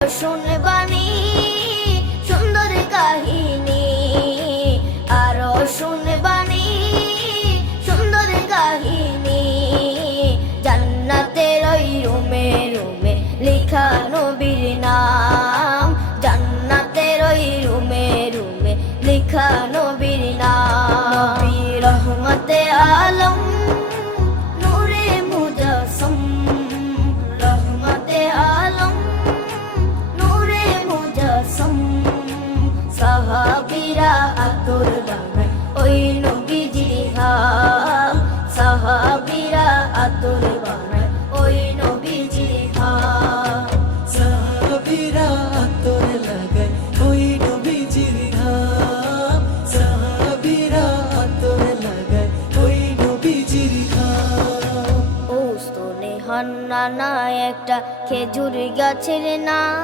শুনবানি সুন্দর কাহিনী, আরো শুনবানি সুন্দর কাহিনী। জান্নাতের ওই রুমে রুমে লেখা নবীর নাম, জান্নাতের ওই রুমে রুমে লেখা নবীর নাম। নবী রহমতে আলম নূরে মুজাসসম, রহমতে আলম নূরে মুজাসসম। সাহাবীরা আতর বানায় ওই নবীজির ঘাম, সাহাবীরা আতর বানায় ওই নবীজির ঘাম। সাহাবীরা আতর লাগায় ওই নবীজির ঘাম, সাহাবীরা আতর লাগায় ওই নবীজির ঘাম। ও স্তনে হান্নানা একটা খেজুর গাছের নাম।